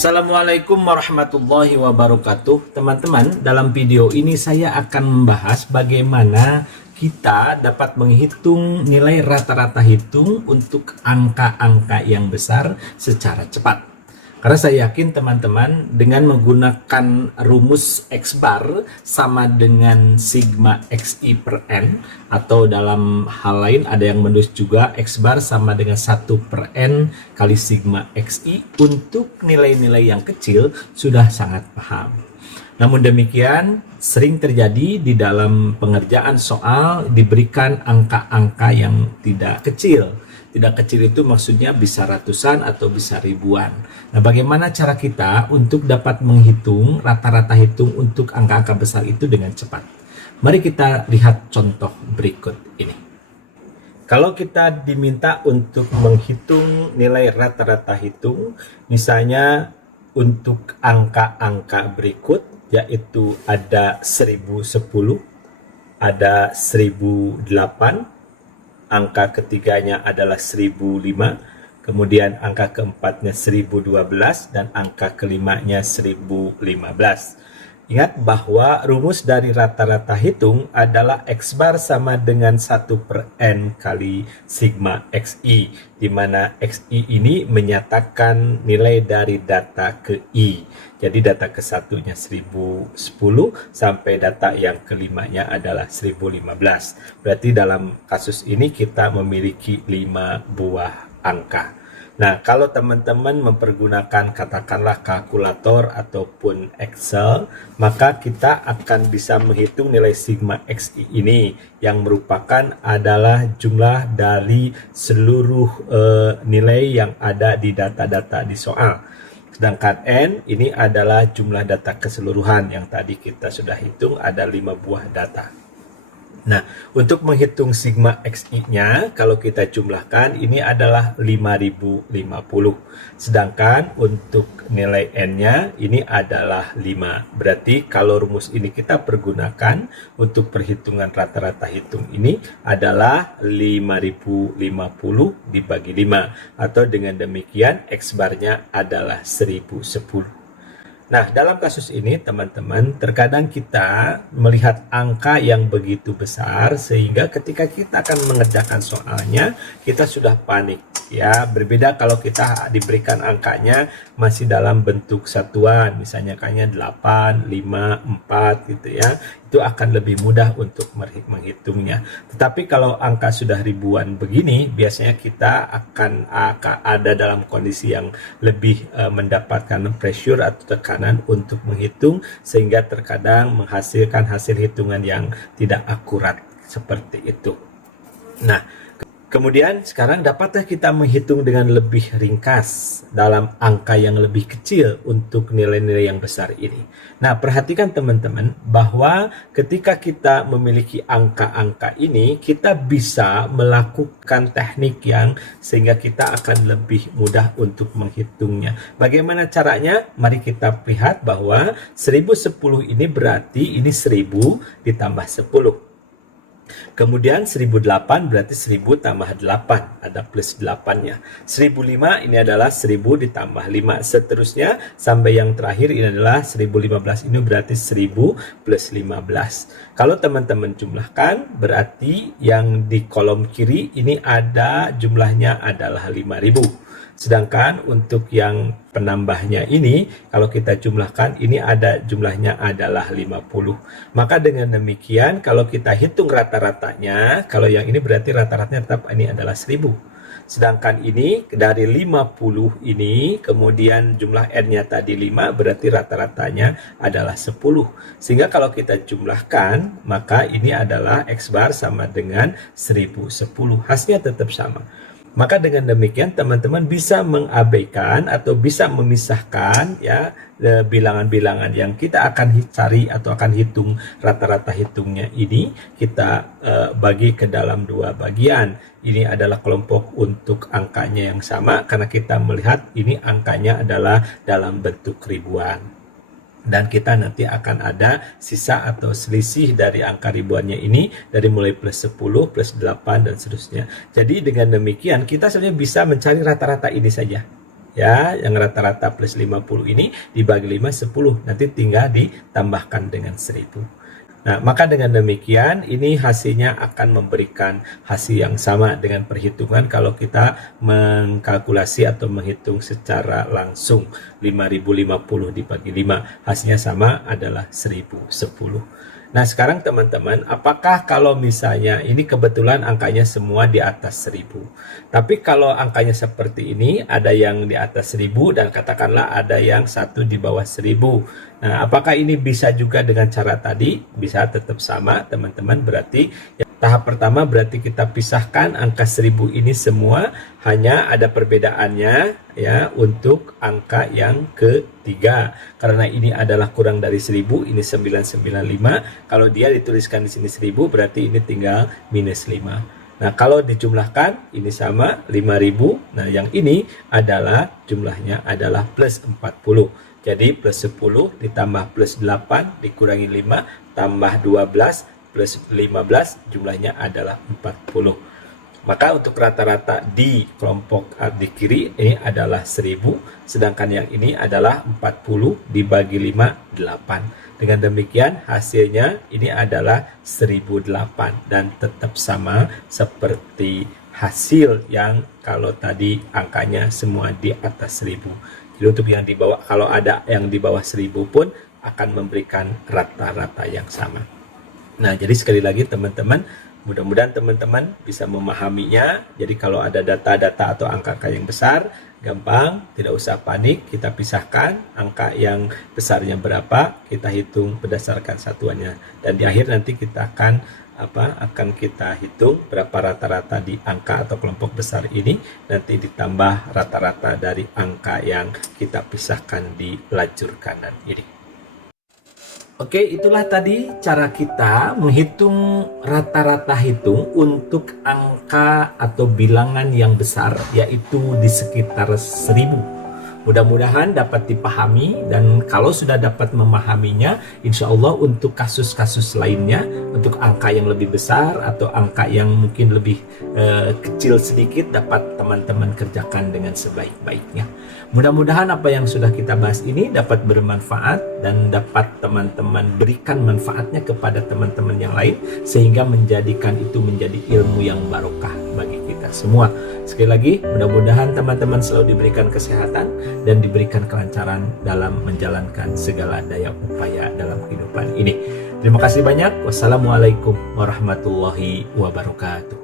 Assalamualaikum warahmatullahi wabarakatuh. Teman-teman, dalam video ini saya akan membahas bagaimana kita dapat menghitung nilai rata-rata hitung untuk angka-angka yang besar secara cepat. Karena saya yakin teman-teman dengan menggunakan rumus X bar sama dengan sigma XI per N, atau dalam hal lain ada yang menulis juga X bar sama dengan 1 per N kali sigma XI, untuk nilai-nilai yang kecil sudah sangat paham. Namun demikian, sering terjadi di dalam pengerjaan soal diberikan angka-angka yang tidak kecil. Tidak kecil itu maksudnya bisa ratusan atau bisa ribuan. Nah, bagaimana cara kita untuk dapat menghitung rata-rata hitung untuk angka-angka besar itu dengan cepat? Mari kita lihat contoh berikut ini. Kalau kita diminta untuk menghitung nilai rata-rata hitung, misalnya untuk angka-angka berikut, yaitu ada 1010, ada 1008, angka ketiganya adalah 1005, kemudian angka keempatnya 1012, dan angka kelimanya 1015. Ingat bahwa rumus dari rata-rata hitung adalah X bar sama dengan 1 per N kali sigma XI, di mana XI ini menyatakan nilai dari data ke I. Jadi data ke satunya 1010 sampai data yang kelimanya adalah 1015. Berarti dalam kasus ini kita memiliki 5 buah angka. Nah, kalau teman-teman mempergunakan katakanlah kalkulator ataupun Excel, maka kita akan bisa menghitung nilai sigma XI ini yang merupakan adalah jumlah dari seluruh nilai yang ada di data-data di soal. Sedangkan N ini adalah jumlah data keseluruhan yang tadi kita sudah hitung, ada 5 buah data. Nah, untuk menghitung sigma XI-nya, kalau kita jumlahkan, ini adalah 5050. Sedangkan untuk nilai N-nya, ini adalah 5. Berarti kalau rumus ini kita pergunakan untuk perhitungan rata-rata hitung ini adalah 5050 dibagi 5. Atau dengan demikian, X bar-nya adalah 1010. Nah, dalam kasus ini teman-teman, terkadang kita melihat angka yang begitu besar sehingga ketika kita akan mengerjakan soalnya, kita sudah panik. Ya, berbeda kalau kita diberikan angkanya masih dalam bentuk satuan, misalnya kayaknya 8, 5, 4 gitu ya. Itu akan lebih mudah untuk menghitungnya. Tetapi kalau angka sudah ribuan begini, biasanya kita akan ada dalam kondisi yang lebih mendapatkan pressure atau tekanan untuk menghitung, sehingga terkadang menghasilkan hasil hitungan yang tidak akurat seperti itu. Nah, kemudian sekarang dapatkah kita menghitung dengan lebih ringkas dalam angka yang lebih kecil untuk nilai-nilai yang besar ini? Nah, perhatikan teman-teman bahwa ketika kita memiliki angka-angka ini, kita bisa melakukan teknik yang sehingga kita akan lebih mudah untuk menghitungnya. Bagaimana caranya? Mari kita lihat bahwa 1010 ini berarti ini 1000 ditambah 10. Kemudian 1008 berarti 1000 tambah 8, ada plus 8-nya. 1005 ini adalah 1000 ditambah 5. Seterusnya sampai yang terakhir ini adalah 1015, ini berarti 1000 plus 15. Kalau teman-teman jumlahkan, berarti yang di kolom kiri ini ada jumlahnya adalah 5000. Sedangkan untuk yang penambahnya ini, kalau kita jumlahkan, ini ada jumlahnya adalah 50. Maka dengan demikian, kalau kita hitung rata-ratanya, kalau yang ini berarti rata-ratanya tetap ini adalah 1000. Sedangkan ini dari 50 ini, kemudian jumlah N-nya tadi 5, berarti rata-ratanya adalah 10. Sehingga kalau kita jumlahkan, maka ini adalah X bar sama dengan 1010. Hasilnya tetap sama. Maka dengan demikian teman-teman bisa mengabaikan atau bisa memisahkan ya bilangan-bilangan yang kita akan cari atau akan hitung rata-rata hitungnya ini, kita bagi ke dalam 2 bagian. Ini adalah kelompok untuk angkanya yang sama karena kita melihat ini angkanya adalah dalam bentuk ribuan. Dan kita nanti akan ada sisa atau selisih dari angka ribuannya ini dari mulai plus 10, plus 8, dan seterusnya. Jadi dengan demikian kita sebenarnya bisa mencari rata-rata ini saja. ya, yang rata-rata plus 50 ini dibagi 5 10, nanti tinggal ditambahkan dengan 1000. Nah, maka dengan demikian ini hasilnya akan memberikan hasil yang sama dengan perhitungan kalau kita mengkalkulasi atau menghitung secara langsung. 5050 dibagi 5, hasilnya sama adalah 1010. Nah, sekarang teman-teman, apakah kalau misalnya ini kebetulan angkanya semua di atas 1000. Tapi kalau angkanya seperti ini, ada yang di atas 1000 dan katakanlah ada yang satu di bawah 1000. Nah, apakah ini bisa juga dengan cara tadi? Bisa tetap sama, teman-teman. Berarti tahap pertama berarti kita pisahkan angka 1000 ini semua, hanya ada perbedaannya ya untuk angka yang ketiga. Karena ini adalah kurang dari 1000, ini 995. Kalau dia dituliskan di sini 1000, berarti ini tinggal minus 5. Nah, kalau dijumlahkan ini sama 5000. Nah, yang ini adalah jumlahnya adalah plus 40. Jadi plus 10 ditambah plus 8 dikurangi 5 tambah 12 plus 15 jumlahnya adalah 40. Maka untuk rata-rata di kelompok di kiri ini adalah 1000, sedangkan yang ini adalah 40 dibagi 5 8. Dengan demikian hasilnya ini adalah 1008 dan tetap sama seperti hasil yang kalau tadi angkanya semua di atas 1000. Jadi untuk yang di bawah, kalau ada yang di bawah 1000 pun akan memberikan rata-rata yang sama. Nah, jadi sekali lagi teman-teman, mudah-mudahan teman-teman bisa memahaminya. Jadi kalau ada data-data atau angka-angka yang besar, gampang, tidak usah panik, kita pisahkan angka yang besarnya berapa, kita hitung berdasarkan satuannya. Dan di akhir nanti kita akan kita hitung berapa rata-rata di angka atau kelompok besar ini, nanti ditambah rata-rata dari angka yang kita pisahkan di lajur kanan ini. Oke, itulah tadi cara kita menghitung rata-rata hitung untuk angka atau bilangan yang besar, yaitu di sekitar 1000. Mudah-mudahan dapat dipahami, dan kalau sudah dapat memahaminya, insya Allah untuk kasus-kasus lainnya, untuk angka yang lebih besar atau angka yang mungkin lebih kecil sedikit, dapat teman-teman kerjakan dengan sebaik-baiknya. Mudah-mudahan apa yang sudah kita bahas ini dapat bermanfaat dan dapat teman-teman berikan manfaatnya kepada teman-teman yang lain, sehingga menjadikan itu menjadi ilmu yang barokah bagi kita semua. Sekali lagi, mudah-mudahan teman-teman selalu diberikan kesehatan dan diberikan kelancaran dalam menjalankan segala daya upaya dalam kehidupan ini. Terima kasih banyak. Wassalamualaikum warahmatullahi wabarakatuh.